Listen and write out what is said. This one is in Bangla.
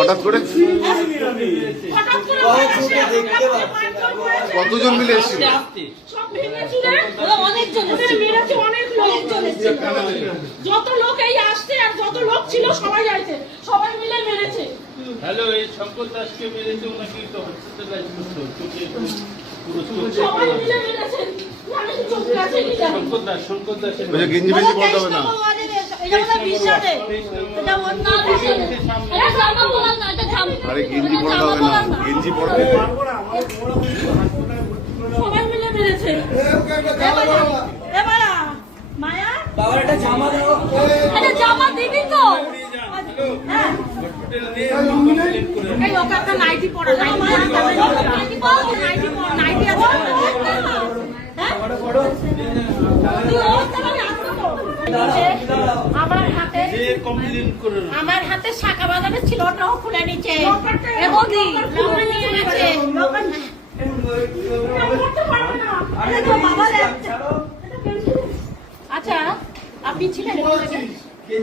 হঠাৎ করে কতজন মিলে এসেছিল? যত লোক এই আসছে আর যত লোক ছিল সবাই যাইছে, সবাই মিলে মেরেছে। হ্যালো, এই শঙ্কর দাসকে মেরেছে ওনাকে তো হসপিটালাইজ করতে সবাই মিলে মেরেছে। শঙ্কর দাস গেঞ্জি বেঞ্জি পড়তে হবে না। আরে গেঞ্জি পড়তে হবে না, গেঞ্জি পড়তে সবাই মিলে মেরেছে। মায়া বাবার একটা জামা দাও, একটা জামা দিবি তো। এই ওকে একটা নাইটি পরা, নাইটি পরা, নাইটি আছে। আমার হাতে শাখা বাজারে ছিল, ওটাও খুলে নিচ্ছে। আচ্ছা, আপনি ছিলেন?